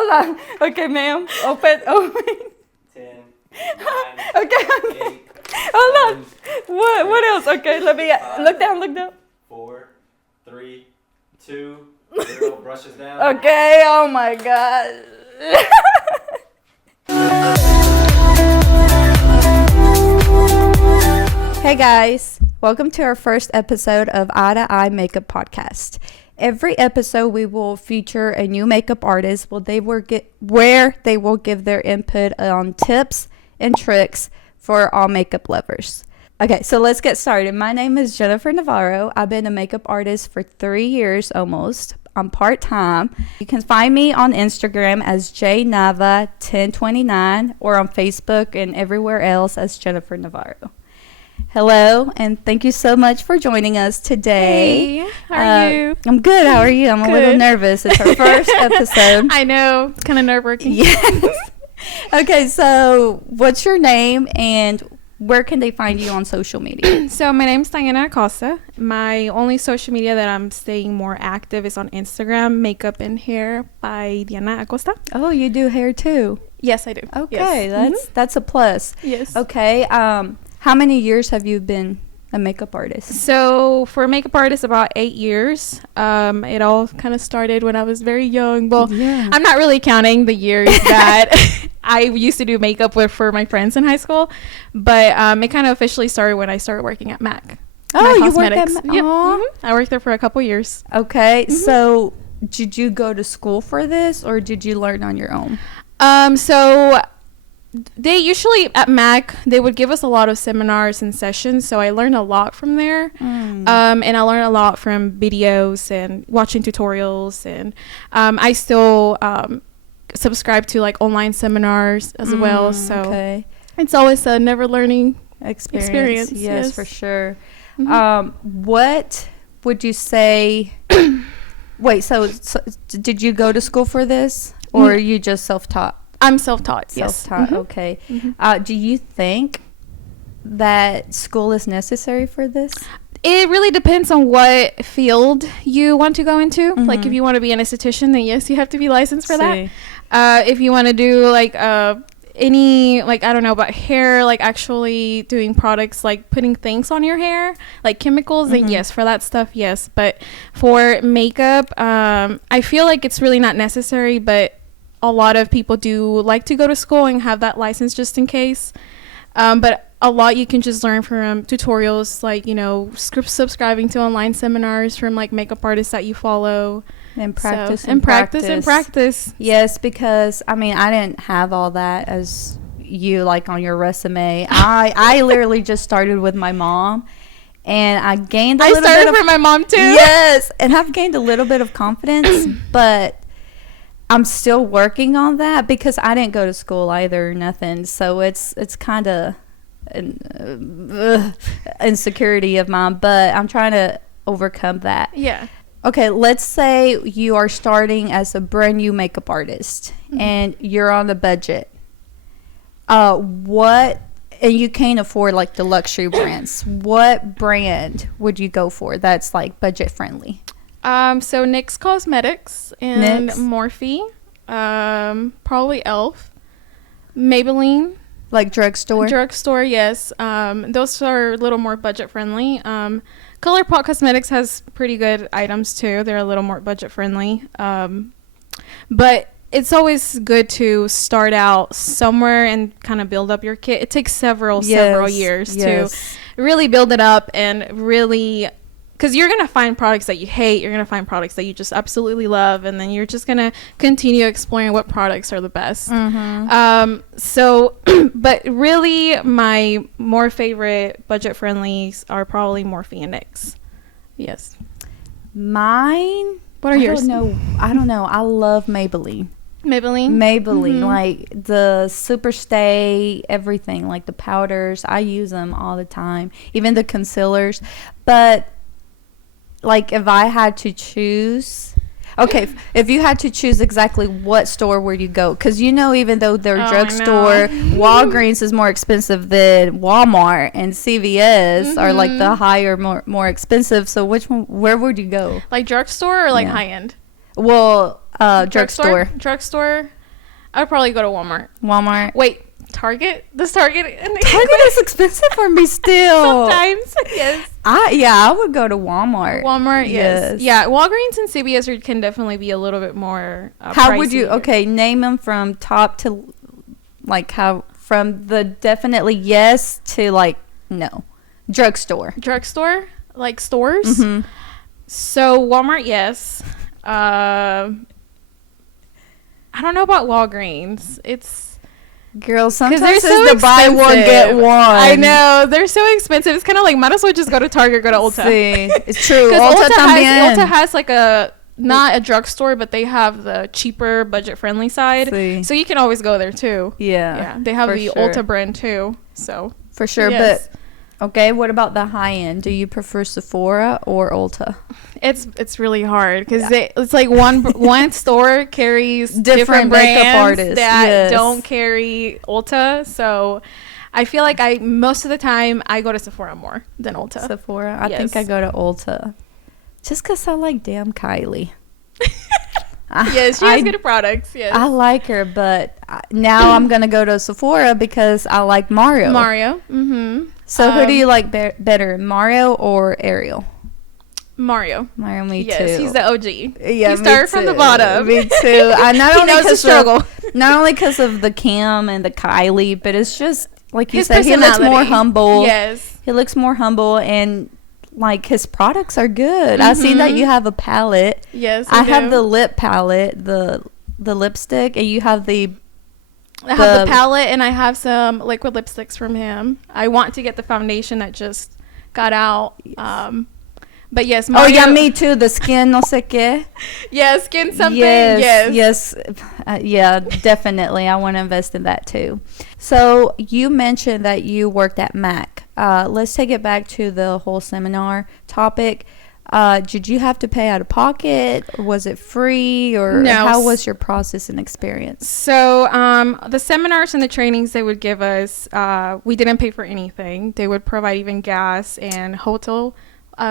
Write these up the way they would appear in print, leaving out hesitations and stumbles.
hold on. Okay, ma'am. Open. 10, 9, Okay. 8, Hold on. 7, What else? Okay, let me look down. 4, 3, 2, 0. Brushes down. Okay. Oh my God. Hey guys, welcome to our first episode of Eye to Eye Makeup Podcast. Every episode we will feature a new makeup artist where they will give their input on tips and tricks for all makeup lovers. Okay, so let's get started. My name is Jennifer Navarro. I've been a makeup artist for 3 years almost. I'm part-time. You can find me on Instagram as jnava1029 or on Facebook and everywhere else as Jennifer Navarro. Hello, and thank you so much for joining us today. Hey, how are you? I'm good. How are you? I'm a little nervous. It's our first episode. I know. It's kind of nerve-wracking. Yes. Okay, so what's your name and where can they find you on social media? So my name's Diana Acosta. My only social media that I'm staying more active is on Instagram, Makeup and Hair by Diana Acosta. Oh, you do hair too? Yes, I do. Okay, Yes. that's a plus. Yes. Okay, how many years have you been a makeup artist? So for a makeup artist, about 8 years. It all kind of started when I was very young. Well, Yeah. I'm not really counting the years that I used to do makeup with for my friends in high school, but it kind of officially started when I started working at MAC. Oh, you worked Cosmetics. at Yep. Aw. I worked there for a couple years. Okay, so did you go to school for this or did you learn on your own? So they usually at MAC, they would give us a lot of seminars and sessions. So I learned a lot from there. And I learned a lot from videos and watching tutorials. And I still subscribe to like online seminars as well. So okay. it's always a never learning Experience. Yes, yes. for sure. Mhm. What would you say? Wait, so did you go to school for this or are you just self-taught? I'm self-taught. Yes. Self-taught, Mhm. okay. Mhm. Do you think that school is necessary for this? It really depends on what field you want to go into. Like if Mhm. you want to be an esthetician, then yes, you have to be licensed for that. See. If you want to do like any, like, I don't know about hair, like actually doing products like putting things on your hair, like chemicals, then yes, for that stuff, yes. But for makeup, I feel like it's really not necessary, but a lot of people do like to go to school and have that license just in case. But a lot you can just learn from tutorials, like, you know, subscribing to online seminars from like makeup artists that you follow. And practice And practice. Yes, because I mean I didn't have all that as you like on your resume. I literally just started with my mom, and I gained. I started from my mom too. Yes, and I've gained a little bit of confidence, but I'm still working on that because I didn't go to school either, nothing. So it's kind of an insecurity of mine, but I'm trying to overcome that. Yeah. Okay, let's say you are starting as a brand new makeup artist and you're on a budget. And you can't afford like the luxury brands. What brand would you go for that's like budget friendly? So NYX Cosmetics and NYX? Morphe, probably e.l.f., Maybelline, Like drugstore? drugstore, yes. Those are a little more budget friendly. ColourPop Cosmetics has pretty good items too. They're a little more budget friendly. But it's always good to start out somewhere and kind of build up your kit. It takes several years to really build it up and really, because you're going to find products that you hate. You're going to find products that you just absolutely love. And then you're just going to continue exploring what products are the best. But really my more favorite budget friendlies are probably Morphe and NYX. Yes. Mine? What are yours? I don't know. I love Maybelline. Maybelline? Like the Super Stay, everything, like the powders. I use them all the time. Even the concealers. But like if I had to choose, okay, if you had to choose exactly what store would you go? Because you know, even though they're drugstore, Walgreens is more expensive than Walmart, and CVS are like the higher, more expensive. So which one? Where would you go? Like drugstore or like Yeah. high end? Well, Drugstore. Drugstore. I'd probably go to Walmart. Wait, Target? Does Target? Target is expensive for me still. Sometimes, yes. I would go to Walmart. Yes. Yeah, Walgreens and CVS can definitely be a little bit more How would you, pricier. okay, name them from top to, like, how, from the definitely yes to, like, no. Drugstore. Drugstore? Like stores? Mm-hmm. So, Walmart, yes. I don't know about Walgreens. It's... Girl, sometimes they're it's so the buy one, get expensive. one. I know. They're so expensive. It's kind of like, might as well just go to Target, go to Ulta. Sí, it's true. Because Ulta también. Ulta has like not a drugstore, but they have the cheaper, budget-friendly side. Sí. So you can always go there too. Yeah. They have for the sure. Ulta brand too. So For sure, yes. but okay, what about the high end? Do you prefer Sephora or Ulta? It's really hard because it's like one store carries different makeup brands artists that don't carry Ulta. So I feel like most of the time I go to Sephora more than Ulta. Sephora. I Yes. think I go to Ulta, just cause I like damn Kylie. Yes, she has good products. Yes, I like her, but now I'm gonna go to Sephora because I like Mario. Mm-hmm. So who do you like better, Mario or Ariel? Mario, me yes, too. he's the OG. Yeah, he started from the bottom. Me too. I not He only knows the 'cause struggle. not only because of the Kim and the Kylie, but it's just like you His said, he looks more personality. humble. Yes, He looks more humble, and like his products are good. I see that you have a palette. yes. I have the lip palette, the lipstick, and you have the. I have the palette, and I have some liquid lipsticks from him. I want to get the foundation that just got out. Yes. But yes, Oh Mario, yeah, me too. The skin, no sé qué. Yeah, skin something. Yes. Yeah, definitely. I want to invest in that too. So you mentioned that you worked at Mac. Let's take it back to the whole seminar topic. Did you have to pay out of pocket, or was it free, or No. how was your process and experience? So the seminars and the trainings they would give us, we didn't pay for anything. They would provide even gas and hotel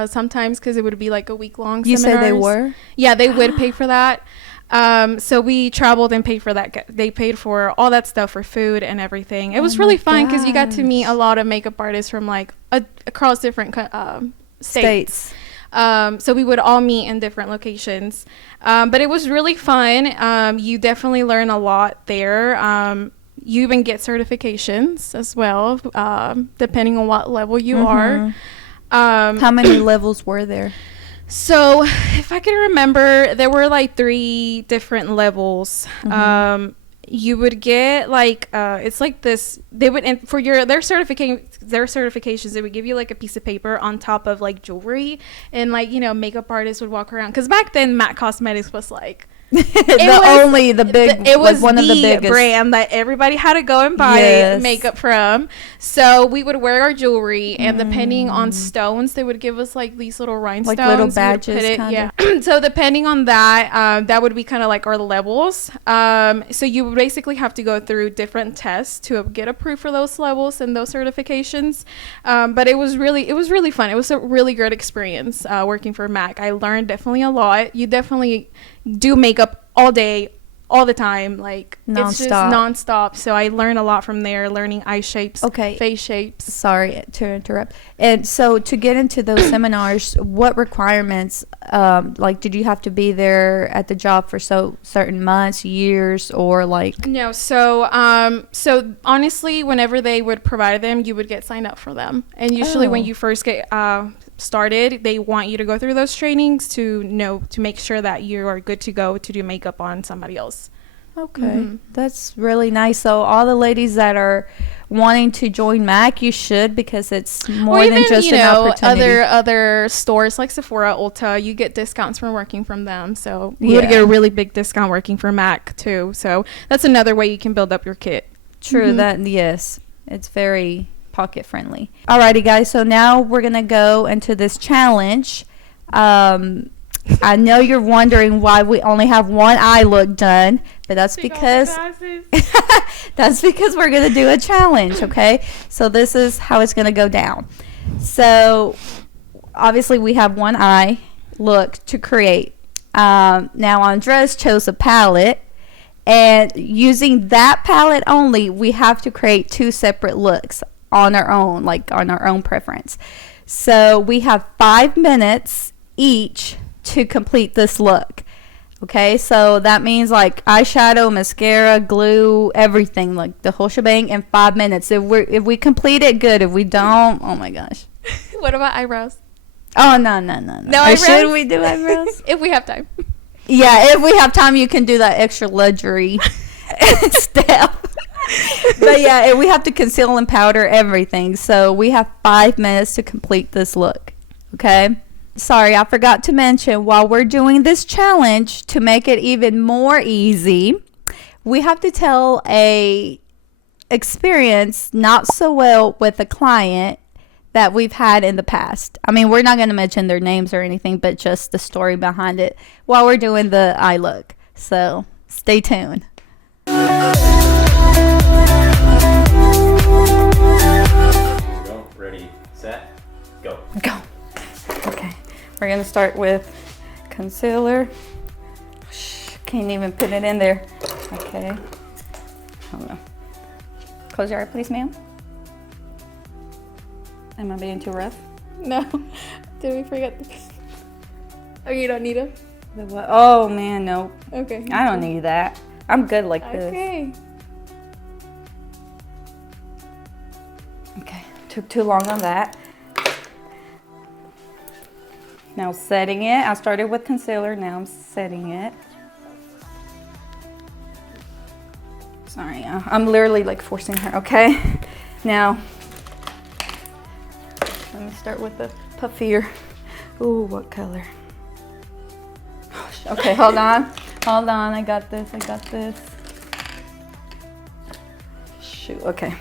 sometimes because it would be like a week-long You seminars. said they were? Yeah, they would pay for that. So we traveled and paid for that. They paid for all that stuff for food and everything. It was really fun because you got to meet a lot of makeup artists from like across different states. So we would all meet in different locations. But it was really fun. You definitely learn a lot there. You even get certifications as well, depending on what level you are. How many levels were there? So if I can remember, there were like 3 different levels. You would get like it's like this. They would for their certifications. They would give you like a piece of paper on top of like jewelry, and like makeup artists would walk around because back then MAC Cosmetics was like. It was one of the the biggest brand that everybody had to go and buy makeup from. So we would wear our jewelry, and depending on stones, they would give us like these little rhinestones, like little badges. Yeah. So depending on that, that would be kind of like our levels. So you would basically have to go through different tests to get approved for those levels and those certifications. But it was really fun. It was a really great experience working for MAC. I learned definitely a lot. You definitely do makeup all day, all the time, like it's just non-stop. So I learned a lot from there, learning eye shapes, face shapes. Sorry to interrupt. And so to get into those seminars, what requirements like did you have to be there at the job for certain months, years, or like? No, so honestly, whenever they would provide them, you would get signed up for them. And usually when you first get started, they want you to go through those trainings to make sure that you are good to go to do makeup on somebody else. Okay, that's really nice. So all the ladies that are wanting to join MAC, you should, because it's more than just an opportunity. Other stores like Sephora, Ulta, you get discounts from working from them. So we would get a really big discount working for MAC too. So that's another way you can build up your kit. True, that yes, it's very pocket friendly. Alrighty guys, so now we're gonna go into this challenge. I know you're wondering why we only have one eye look done, but that's because we're gonna do a challenge. Okay, so this is how it's gonna go down. So obviously we have one eye look to create. Now Andres chose a palette, and using that palette only, we have to create 2 separate looks on our own, like on our own preference. So we have 5 minutes each to complete this look. Okay, so that means like eyeshadow, mascara, glue, everything, like the whole shebang in 5 minutes. If we complete it, good. If we don't, oh my gosh. What about eyebrows? Oh no. No Or eyebrows? should we do eyebrows? If we have time. Yeah, if we have time, you can do that extra luxury step. But yeah, we have to conceal and powder everything. So we have 5 minutes to complete this look. Okay. Sorry, I forgot to mention, while we're doing this challenge, to make it even more easy, we have to tell a experience not so well with a client that we've had in the past. I mean, we're not going to mention their names or anything, but just the story behind it while we're doing the eye look. So stay tuned. Go. Ready, set, go. Go. Okay. We're going to start with concealer. Can't even put it in there. Okay. Hold on. Close your eye, please, ma'am. Am I being too rough? No. Did we forget the... Oh, you don't need them? The what? Oh, man, no. Okay. I don't need that. I'm good like this. Okay. Okay. Took too long on that. Now setting it. I started with concealer. Now I'm setting it. Sorry, I'm literally like forcing her. Okay. Now, let me start with the puffier. Ooh, what color? Okay, hold on. Hold on. I got this. Shoot. Okay.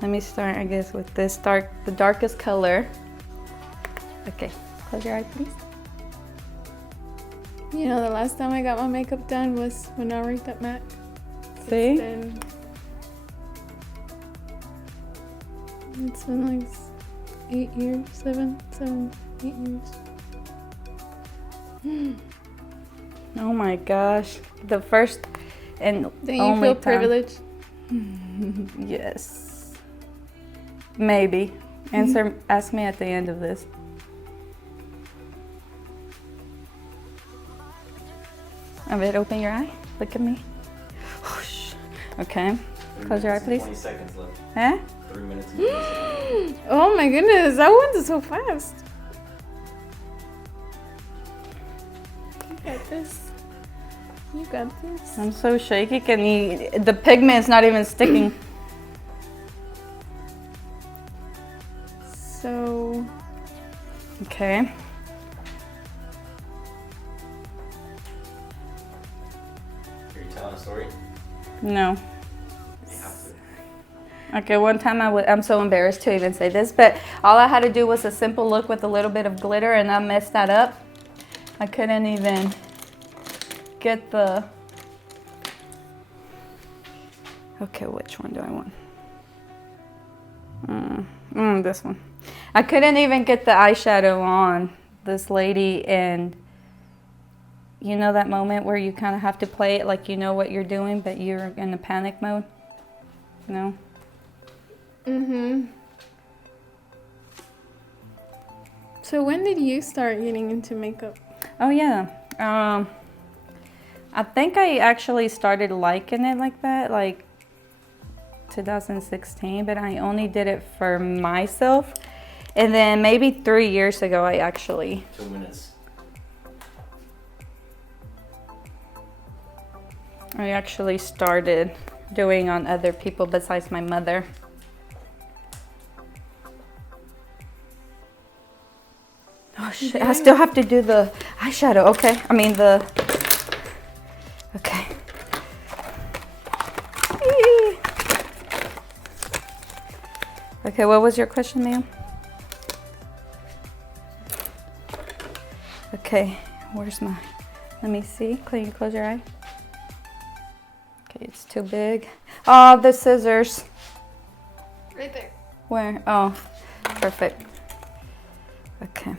Let me start, I guess, with this the darkest color. Okay. Close your eye, please. You know, the last time I got my makeup done was when I worked at Mac. See? It's been like 8 years, 7, 8 years. Oh my gosh. The first and Don't you only feel time. privileged? Yes. Maybe. Ask me at the end of this. All right, open your eye. Look at me. Whoosh. Okay. Close your eye, please. 20 seconds left. Huh? 3 minutes and 20 seconds. Oh my goodness, that went so fast. You got this. You got this. I'm so shaky. The pigment's not even sticking. So, Okay. Are you telling a story? No. You have to. Okay, one time I'm so embarrassed to even say this, but all I had to do was a simple look with a little bit of glitter, and I messed that up. I couldn't even get the... Okay, which one do I want? This one. I couldn't even get the eyeshadow on this lady, and you know that moment where you kind of have to play it like you know what you're doing, but you're in a panic mode? You know? So when did you start getting into makeup? Oh yeah. I think I actually started liking it like that, like 2016, but I only did it for myself. And then maybe 3 years ago, I actually... 2 minutes. I actually started doing on other people besides my mother. Oh shit, I still have to do the eyeshadow, okay? I mean the... Okay. Okay, what was your question, ma'am? Okay, where's my... Let me see. Can you close your eye? Okay, it's too big. Oh, the scissors. Right there. Where? Oh, perfect. Okay.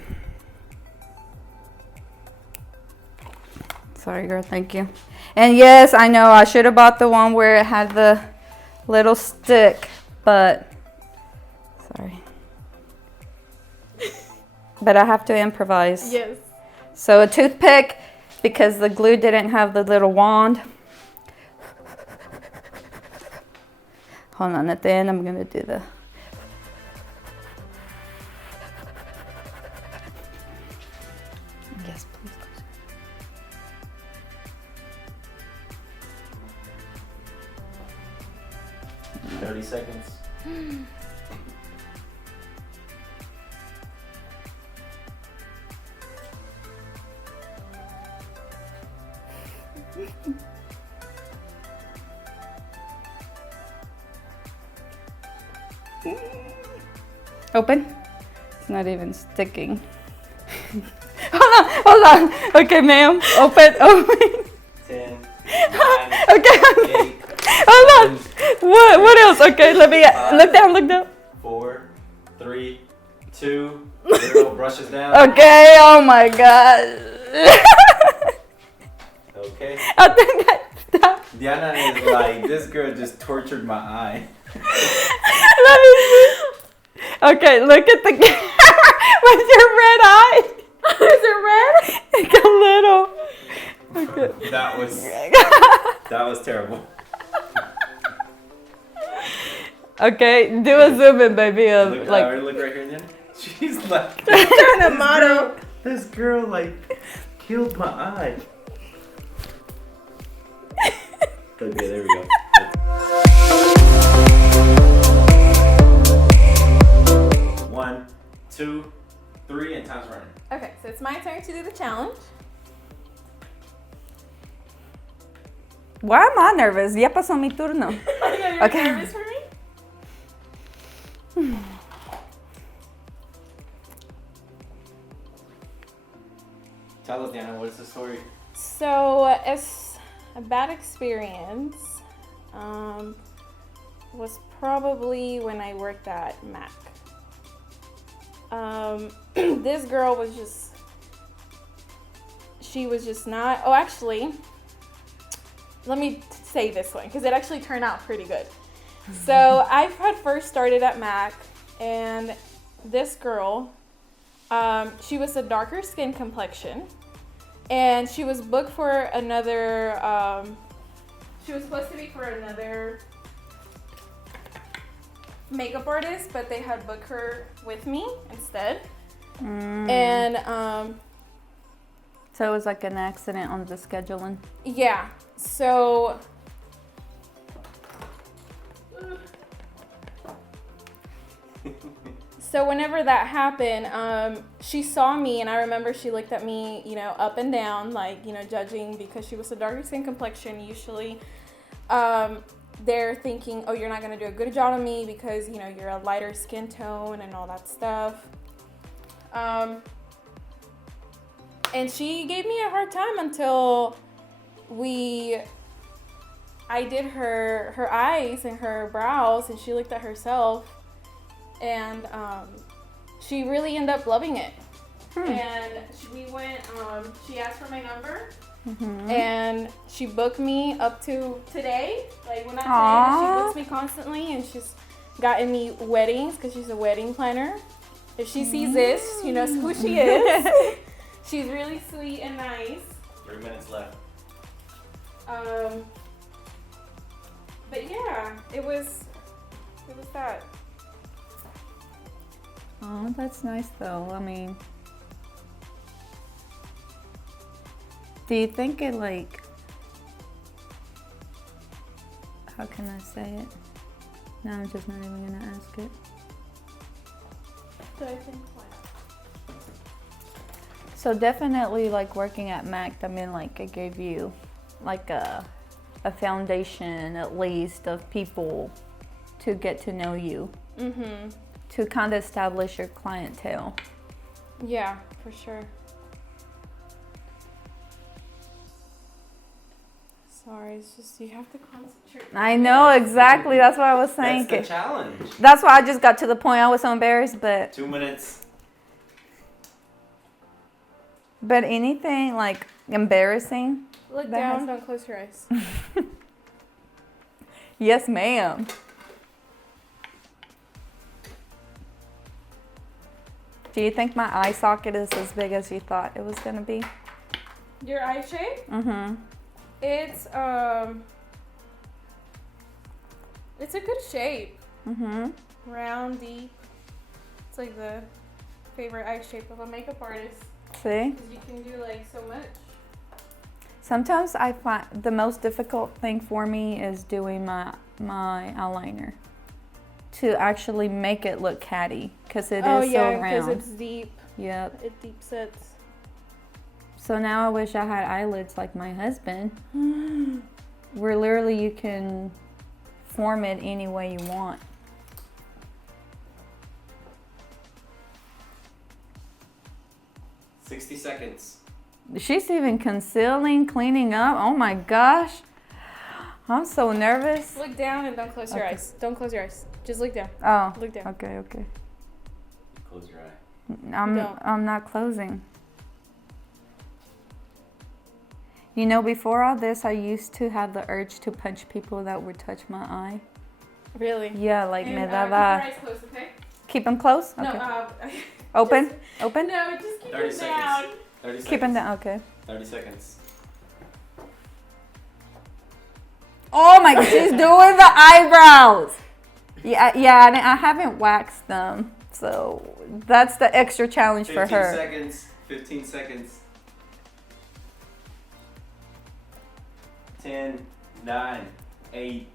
Sorry, girl. Thank you. And yes, I know I should have bought the one where it had the little stick, but sorry. But I have to improvise. Yes. So a toothpick, because the glue didn't have the little wand. Hold on, at the end I'm gonna do the. Yes, please. 30 seconds. Open. It's not even sticking. Hold on. Okay, ma'am. Open. 10, 9, Okay. 8, Hold on. What else? Okay, let me look down. 4, 3, 2, 0. Brushes down. Okay. Oh my God. Okay. I think I stopped. Diana is like, this girl just tortured my eye. Let me see. Okay, look at the camera with your red eye. Is it red? It's a little. Okay. That was terrible. Okay, do a zoom in, baby. Of Look, like. look right here, then. She's like, Trying to model. this girl like killed my eye. Okay, there we go. 1, 2, 3, and time's running. Okay, so it's my turn to do the challenge. Why am I nervous? Ya pasó mi turno. You're Okay. nervous for me? Tell us, Diana, what is the story? So, it's a bad experience. Was probably when I worked at Mac. This girl was just, she was just not, oh, actually, let me say this one, because it actually turned out pretty good. So I had first started at Mac, and this girl, she was a darker skin complexion, and she was booked for another, she was supposed to be for another makeup artist, but they had booked her with me instead. And So it was like an accident on the scheduling. yeah, so whenever that happened, she saw me, and I remember she looked at me, you know, up and down, like, you know, judging, because she was a darker skin complexion. Usually they're thinking, oh, you're not going to do a good job on me because, you know, you're a lighter skin tone and all that stuff. And she gave me a hard time until I did her eyes and her brows, and she looked at herself, and she really ended up loving it. And we went, she asked for my number, and she booked me up to today. Like, when I say that, she books me constantly, and she's gotten me weddings because she's a wedding planner. If she sees this, she knows who she is. She's really sweet and nice. 3 minutes left. But yeah, it was that. Oh, that's nice though. I mean, do you think it like, how can I say it? No, I'm just not even gonna ask it. So I think what? So definitely like working at Mac, I mean like it gave you like a foundation at least of people to get to know you. To kind of establish your clientele. Yeah, for sure. Sorry, it's just you have to concentrate. I know, exactly. That's what I was saying. That's the challenge. That's why I just got to the point. I was so embarrassed, but 2 minutes. anything like embarrassing Look That down, has- don't close your eyes. Yes, ma'am. Do you think my eye socket is as big as you thought it was gonna be? Your eye shape? Mm-hmm. It's a good shape. Mm-hmm. Round, deep. It's like the favorite eye shape of a makeup artist. See? Because you can do like so much. Sometimes I find the most difficult thing for me is doing my eyeliner. To actually make it look catty, because it is so round. because it's deep. Yep. It deep sets. So now I wish I had eyelids like my husband, where literally you can form it any way you want. $60. She's even concealing, cleaning up. Oh my gosh. I'm so nervous. Look down and don't close your Okay. eyes. Don't close your eyes. Just look down. Oh, Look down. okay. Close your eye. Don't. I'm not closing. You know, before all this, I used to have the urge to punch people that would touch my eye. Really? Yeah, like And, me keep your daba. eyes closed, okay? Keep them close? No, Okay. Open? Open? no, just keep 30 it seconds. down. 30 seconds. Keep them down, okay. 30 seconds. Oh my, she's doing the eyebrows. Yeah, and I haven't waxed them. So that's the extra challenge for 15 her. seconds. 15 seconds. 10, 9, 8,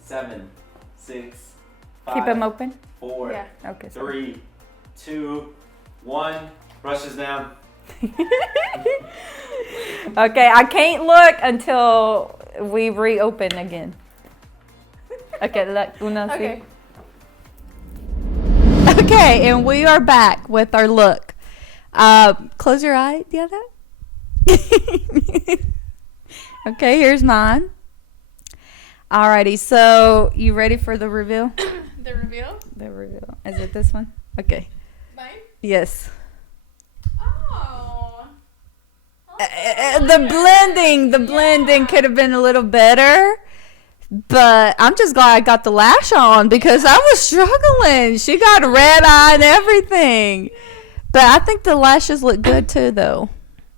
7, 6, 5, Keep them open? 4, Yeah. Okay. sorry. 3, 2, 1. Brushes down. Okay, I can't look until we reopen again. Okay, una, Okay. Okay, and we are back with our look. Close your eye, Diana. Okay, here's mine. Alrighty, so you ready for the reveal? The reveal? The reveal. Is it this one? Okay. Mine? Yes. Oh. The blending could have been a little better. But I'm just glad I got the lash on because I was struggling. She got a red eye and everything. But I think the lashes look good too, though.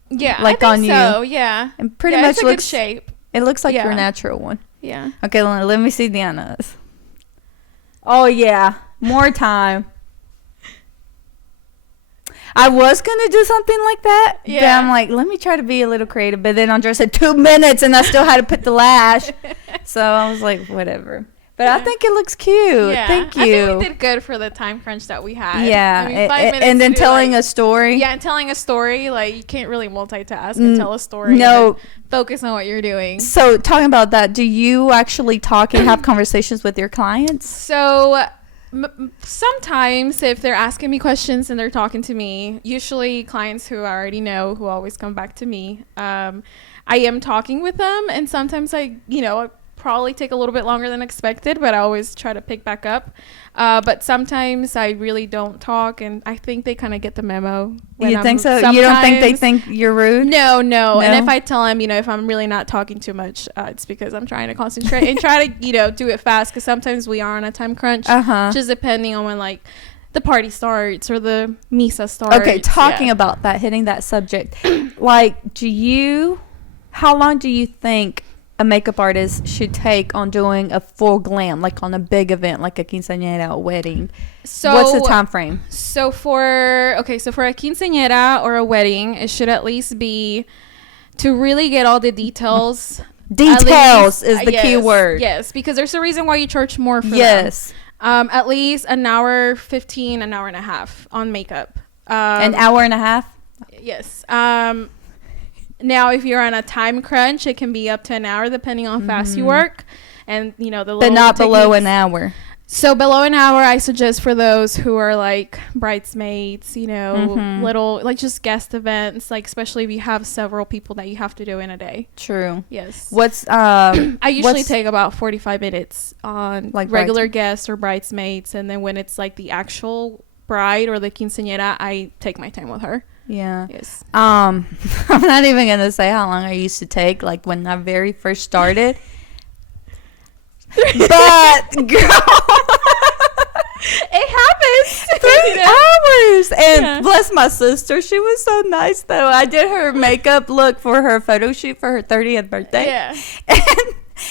Yeah, Like I on think you. so, yeah. And pretty Yeah, much it's a looks good shape. It looks like your Yeah. natural one. Yeah. Okay, let me see Deanna's. Oh yeah, more time. I was gonna do something like that, but Yeah. I'm like, let me try to be a little creative. But then Andrea said 2 minutes, and I still had to put the lash. So I was like, whatever. But I Yeah. think it looks cute. Yeah. Thank you. I think we did good for the time crunch that we had. Yeah, I mean, 5 minutes and then to do, telling like, a story. Yeah, and telling a story, like, you can't really multitask and tell a story. No. And then focus on what you're doing. So talking about that, do you actually talk and have conversations with your clients? So sometimes if they're asking me questions and they're talking to me, usually clients who I already know who always come back to me, I am talking with them, and sometimes I probably take a little bit longer than expected, but I always try to pick back up. But sometimes I really don't talk, and I think they kind of get the memo. You think so? You don't think they think you're rude? No. And No? if I tell them, if I'm really not talking too much, it's because I'm trying to concentrate and try to, do it fast, because sometimes we are on a time crunch, Uh-huh. just depending on when, like, the party starts or the misa starts. Okay, talking Yeah. about that, hitting that subject. Like, how long do you think a makeup artist should take on doing a full glam, like on a big event, like a quinceañera, a wedding? So What's the time frame? So for a quinceañera or a wedding, it should at least be to really get all the details. Details At least, is the key word. Yes, because there's a reason why you charge more for Yes. them. At least an hour 15, an hour and a half on makeup. An hour and a half? Yes. Now, if you're on a time crunch, it can be up to an hour depending on how fast you work, and the little But not below an techniques. hour. So below an hour, I suggest for those who are like bridesmaids, little, like, just guest events, like, especially if you have several people that you have to do in a day. True. Yes. What's I usually take about 45 minutes on Like regular guests or bridesmaids, and then when it's like the actual bride or the quinceañera, I take my time with her. Yeah. Yes. I'm not even gonna say how long I used to take, like when I very first started. But girl, It happens. 3 hours. And Yeah. bless my sister, she was so nice though. I did her makeup look for her photo shoot for her 30th birthday. Yeah. And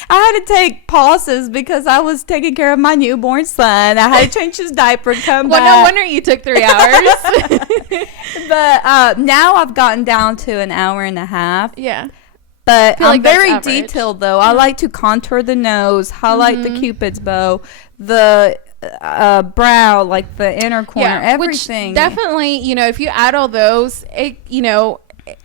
I had to take pauses because I was taking care of my newborn son. I had to change his diaper, come Well, back. no wonder you took 3 hours. But now I've gotten down to an hour and a half. Yeah. But Feel I'm like that's very average. detailed though. I like to contour the nose, highlight the Cupid's bow, the brow, like the inner corner, everything. Which definitely, if you add all those,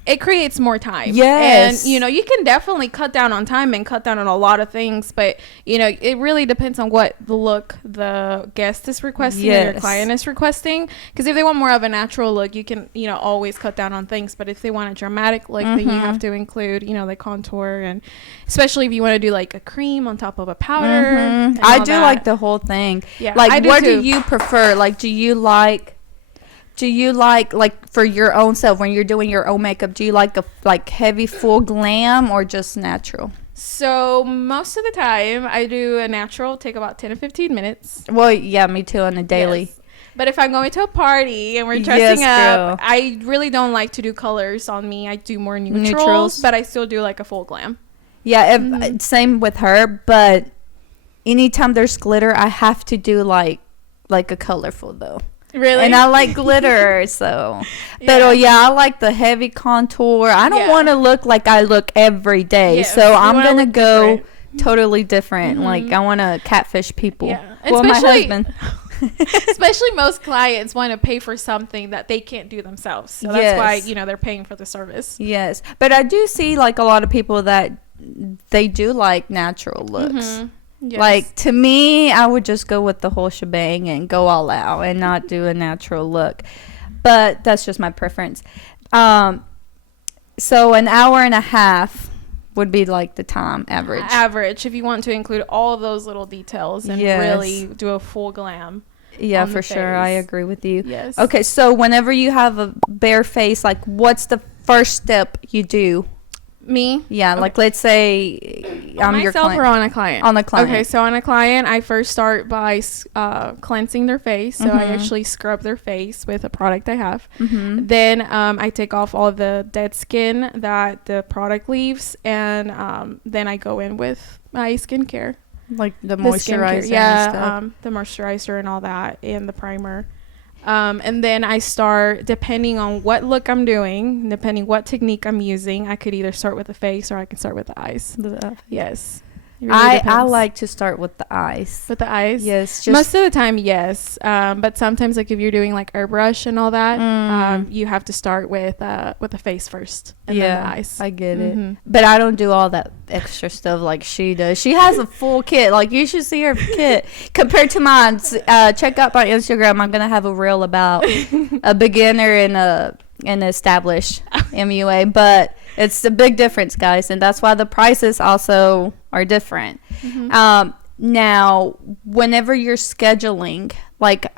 it creates more time. Yes. And, you can definitely cut down on time and cut down on a lot of things. But, it really depends on what the look the guest is requesting or your Yes. client is requesting. Because if they want more of a natural look, you can, always cut down on things. But if they want a dramatic look, then you have to include, the contour. And especially if you want to do like a cream on top of a powder. and I all do that. like the whole thing. Yeah, Like, I do what too. do you prefer? Like, do you like for your own self when you're doing your own makeup? Do you like a heavy full glam or just natural? So most of the time I do a natural, take about 10 to 15 minutes. Well, yeah, me too on a daily. Yes. But if I'm going to a party and we're dressing Yes, up, girl. I really don't like to do colors on me. I do more neutrals, Neutrals. but I still do like a full glam. Yeah, same with her. But anytime there's glitter, I have to do like a colorful though. Really? And I like glitter, so. But I like the heavy contour. I don't Yeah. want to look like I look every day, Yes, so you I'm wanna gonna look go different. totally different. Like I want to catfish people. Yeah. Well, my Especially- husband. Especially most clients want to pay for something that they can't do themselves. So that's why, Yes. they're paying for the service. Yes, but I do see like a lot of people that they do like natural looks. Mhm. Yes. Like to me, I would just go with the whole shebang and go all out and not do a natural look. But that's just my preference. So an hour and a half would be like the time average. If you want to include all of those little details and Yes. really do a full glam. Yeah, on the for sure. I face. agree with you. Yes. Okay, so whenever you have a bare face, like what's the first step you do? Me? Yeah, Okay. like let's say On I'm your myself client. or on a client? On the client. Okay, so on a client, I first start by cleansing their face. So I actually scrub their face with a product I have. Then I take off all the dead skin that the product leaves, and then I go in with my skincare. Like the The moisturizer skincare, yeah, and stuff. the moisturizer and all that, and the primer. And then I start, depending on what look I'm doing, depending what technique I'm using, I could either start with the face or I can start with the eyes. Yes. It really I depends. like to start with the eyes. With the eyes? Yes, just Most of the time, yes. But sometimes, like if you're doing like airbrush and all that, you have to start with the face first and then the eyes. I get it. Mhm. But I don't do all that extra stuff like she does. She has a full kit. Like you should see her kit compared to mine. Check out my Instagram. I'm gonna have a reel about a beginner and an established MUA, but it's a big difference, guys, and that's why the prices also are different. Now, whenever you're scheduling, like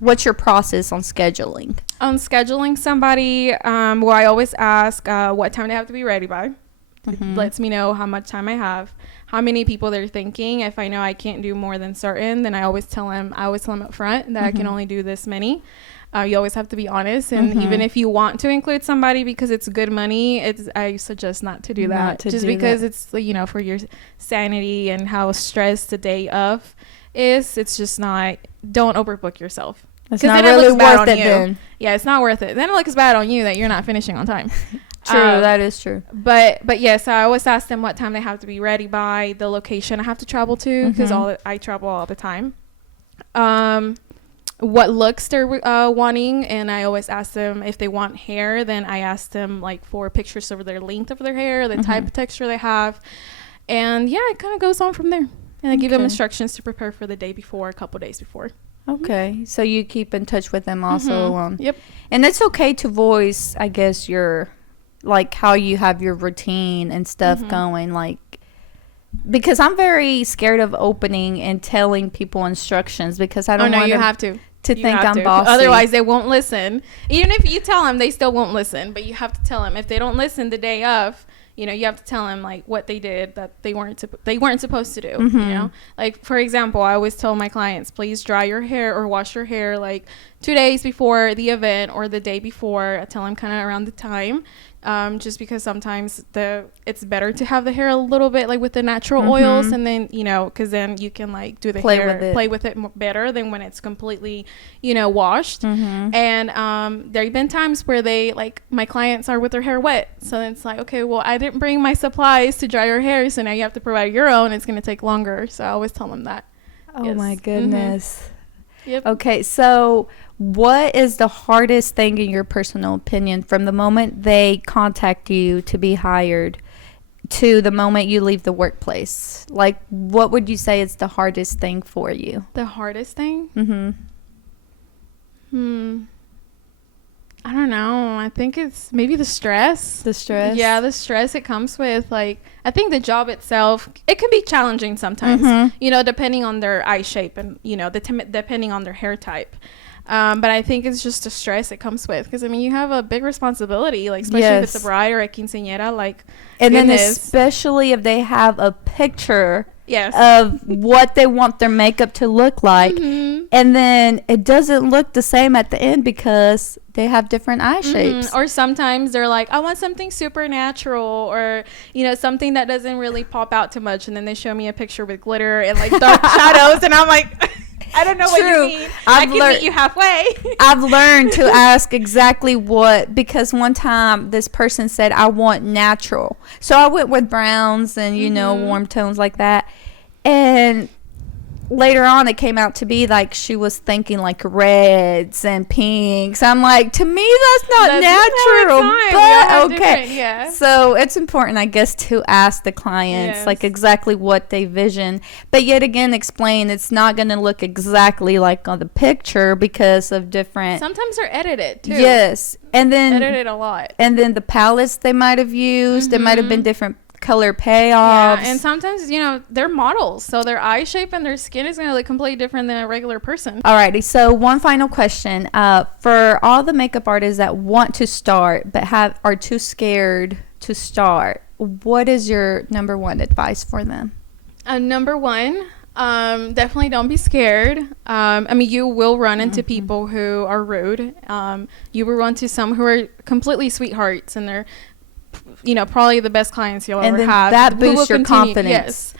what's your process on scheduling? On scheduling somebody, well, I always ask what time they have to be ready by. It lets me know how much time I have, how many people they're thinking. If I know I can't do more than certain, then I always tell them up front that I can only do this many. You always have to be honest, and even if you want to include somebody because it's good money, I suggest not to do that. Just because it's for your sanity and how stressed the day of is. It's just not. Don't overbook yourself. It's 'Cause not then it really looks bad worth on it you. then. Yeah, it's not worth it. Then it looks bad on you that you're not finishing on time. True, that is true. But yes, I always ask them what time they have to be ready by, the location I have to travel to, because I travel all the time. What looks they're wanting, and I always ask them if they want hair. Then I ask them like for pictures of their length of their hair, the type of texture they have, and yeah, it kind of goes on from there. And I give them Okay. instructions to prepare for the day before, a couple days before. Okay, so you keep in touch with them also. Yep. And it's okay to voice, I guess, your like how you have your routine and stuff going, like because I'm very scared of opening and telling people instructions because I don't want you to have to. To You think have I'm to. bossy. Otherwise, they won't listen. Even if you tell them, they still won't listen. But you have to tell them. If they don't listen the day of, you know, you have to tell them like what they did that they weren't supposed to do. Mm-hmm. You know, like for example, I always tell my clients, please dry your hair or wash your hair like 2 days before the event or the day before. I tell them kind of around the time. Just because sometimes it's better to have the hair a little bit like with the natural oils, and then, you know, because then you can like do the Play hair, with it. play with it better than when it's completely, you know, washed. And there have been times where they like my clients are with their hair wet, so it's like, okay, well, I didn't bring my supplies to dry your hair, so now you have to provide your own. It's going to take longer, so I always tell them that. Oh my goodness. Yep. Okay, so what is the hardest thing in your personal opinion from the moment they contact you to be hired to the moment you leave the workplace? Like, what would you say is the hardest thing for you? The hardest thing? Mm-hmm. I don't know. I think it's maybe the stress. The stress? Yeah, the stress it comes with. Like, I think the job itself, it can be challenging sometimes, you know, depending on their eye shape and, you know, depending on their hair type. But I think it's just the stress it comes with. Because, I mean, you have a big responsibility, like, especially if it's a bride or a quinceañera, like, and goodness. then especially if they have a picture Yes. of what they want their makeup to look like, and then it doesn't look the same at the end because they have different eye shapes. Or sometimes they're like, I want something super natural, or, you know, something that doesn't really pop out too much, and then they show me a picture with glitter and like dark shadows, and I'm like, I don't know what you mean. I can meet you halfway. I've learned to ask exactly what, because one time this person said, I want natural. So I went with browns and, you know, warm tones like that. And later on, it came out to be like she was thinking like reds and pinks. I'm like, to me, that's not natural. But okay. Yeah. So it's important, I guess, to ask the clients like exactly what they vision. But yet again, explain it's not going to look exactly like on the picture because of different. Sometimes they're edited too. Yes. And then edited a lot. And then the palettes they might have used, it might have been different color payoffs. Yeah, and sometimes, you know, they're models, so their eye shape and their skin is going to look completely different than a regular person. Alrighty, so one final question. For all the makeup artists that want to start but are too scared to start, what is your number one advice for them? Number one, definitely don't be scared. I mean, you will run into people who are rude. You will run to some who are completely sweethearts, and they're, you know, probably the best clients you'll ever have. That boosts your confidence.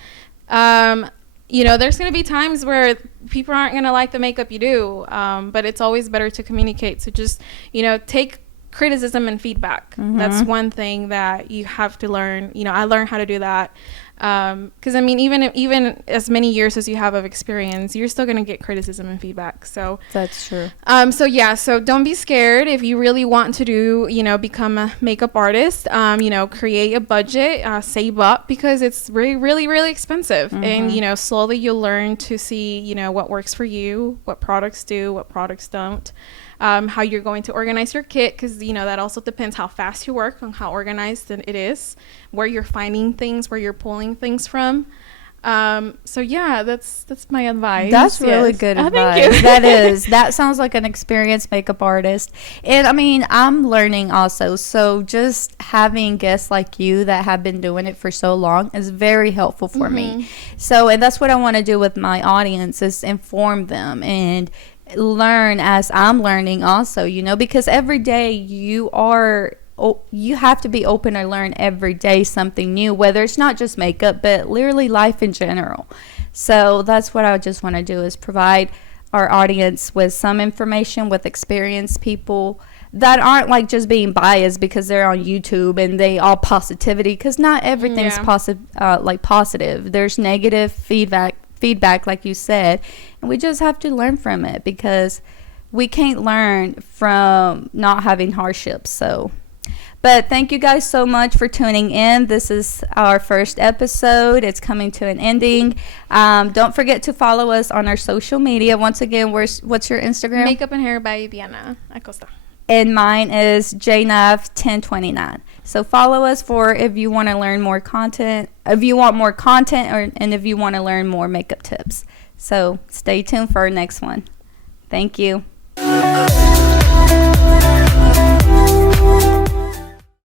Yes. You know, there's going to be times where people aren't going to like the makeup you do, but it's always better to communicate. So just, you know, take criticism and feedback. That's one thing that you have to learn. You know, I learned how to do that. Because I mean, even as many years as you have of experience, you're still going to get criticism and feedback. So that's true. So don't be scared. If you really want to do, you know, become a makeup artist, you know, create a budget, save up, because it's really, really, really expensive. And, you know, slowly you'll learn to see, you know, what works for you, what products do, what products don't. How you're going to organize your kit, because, you know, that also depends how fast you work, on how organized it is, where you're finding things, where you're pulling things from. So yeah, that's my advice. That's really good advice. Thank you. That sounds like an experienced makeup artist. And I mean, I'm learning also. So just having guests like you that have been doing it for so long is very helpful for me. So, and that's what I want to do with my audience, is inform them and learn as I'm learning also, you know, because every day you have to be open to learn every day something new, whether it's not just makeup, but literally life in general. So that's what I just want to do, is provide our audience with some information, with experienced people that aren't like just being biased because they're on YouTube and they all positivity, because not everything's positive. There's negative feedback, like you said, and we just have to learn from it, because we can't learn from not having hardships. So, but thank you guys so much for tuning in. This is our first episode. It's coming to an ending. Don't forget to follow us on our social media. Once again, what's your Instagram? Makeup and Hair by Diana Acosta. And mine is jnav1029. So follow us for if you want to learn more content, if you want more content, and if you want to learn more makeup tips. So stay tuned for our next one. Thank you.